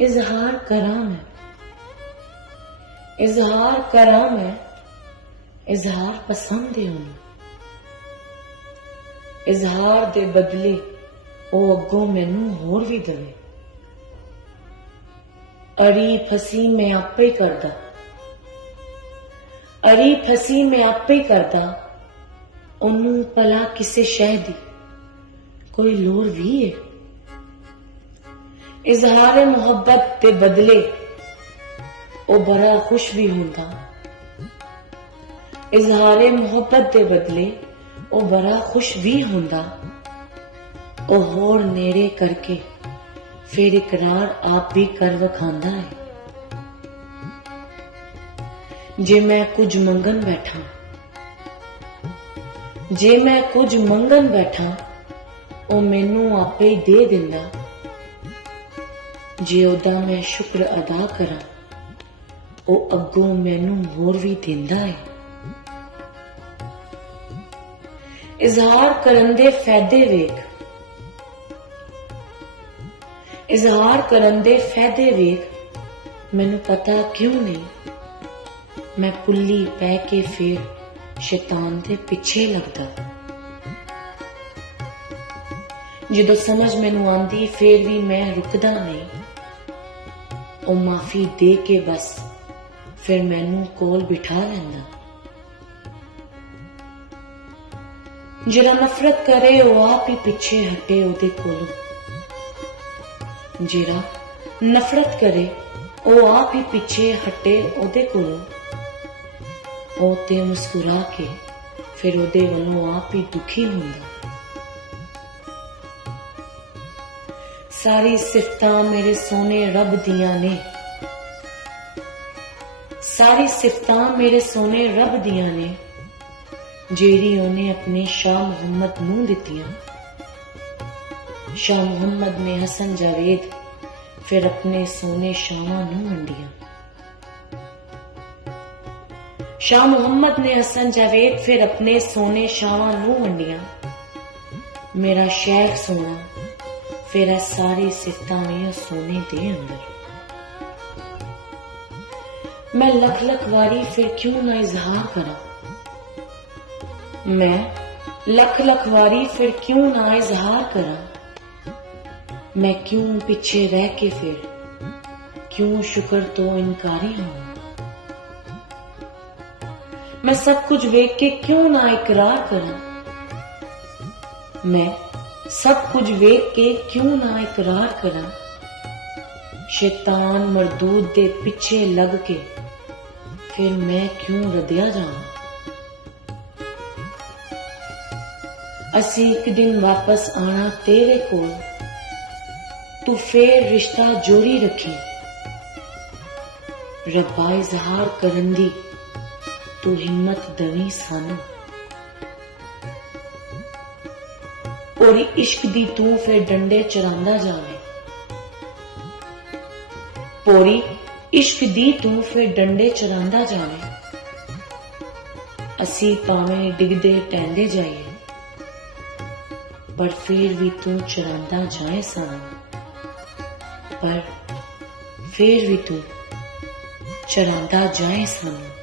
इजहार करा मैं, इजहार करा मैं, इजहार पसंद है उन्हें। इजहार दे बदले ओ अगों मैनू होर भी दवे। अड़ी फसी मैं आपे ही करदा, अड़ी फसी मैं आपे ही करदा, ओनू भला किसे शह दी कोई लोड़ भी है। इजहार मोहब्बत दे बदले ओ बड़ा खुश भी होंदा, इजहार मोहब्बत दे बदले ओ बड़ा खुश भी होंदा। ओ होर नेड़े करके फिर इकरार आप भी कर वखांदा है। जे मैं कुछ मंगन बैठा, जे मैं कुछ मंगन बैठा, ओ मैनू आपे ही दे दिंदा। जे ओदा मैं शुक्र अदा करा, ओ अगों मैनू होर भी दिंदा है। इजहार करन दे फायदे वेख, इजहार करन दे फायदे वेख, मैनू पता क्यों नहीं मैं पुल्ली पै के फिर शैतान दे पिछे लगदा। जदों समझ मैनू आंदी फिर भी मैं रुकदा नहीं, ओ माफी दे के बस फिर मैनू कोल बिठा लैंदा। जरा नफरत करे ओ आप ही पिछे हटे ओदे कोलों, जरा नफरत करे ओ आप ही पिछे हटे ओदे कोलों। ओ ते मुस्कुरा के फिर ओदे वलों आप ही दुखी हुंदा। सारी सिफतां मेरे सोने रब दियां ने, सारी सिफतां मेरे सोने रब दियां ने, जेड़ी ओने अपने शाह मुहम्मद नूं दित्तियां। शाह मुहम्मद ने हसन जावेद फिर अपने सोने शावां नूं वंडियां। शाह मुहम्मद ने हसन जावेद फिर अपने सोने शावां नूं वंडियां। मेरा शेख सोना फिर सारी सिफतां में सोने दे अंदर। मैं लख लख वारी फिर क्यों ना इजहार करा, मैं लख लख वारी फिर क्यों ना इजहार करा। मैं क्यों पीछे रह के फिर क्यों शुक्र तो इनकारी हूं। मैं सब कुछ वेख के क्यों ना इकरार करा, मैं सब कुछ वेख के क्यों ना इकरार करा। शैतान मरदूद दे पिछे लग के फिर मैं क्यों रदिया जाऊं। असी एक दिन वापस आना तेरे कोल, तू फिर रिश्ता जोड़ी रखी। रब्बा इजहार करन दी तू हिम्मत दवी सानू। और इश्क दी तू फिर डंडे चरांदा जावे, पोरी इश्क दी तू फिर डंडे चरांदा जावे। असी भावें डिगदे टहंदे जाइए, पर फिर भी तू चरांदा जाए सानू। पर फिर भी तू चरांदा जाए सानू।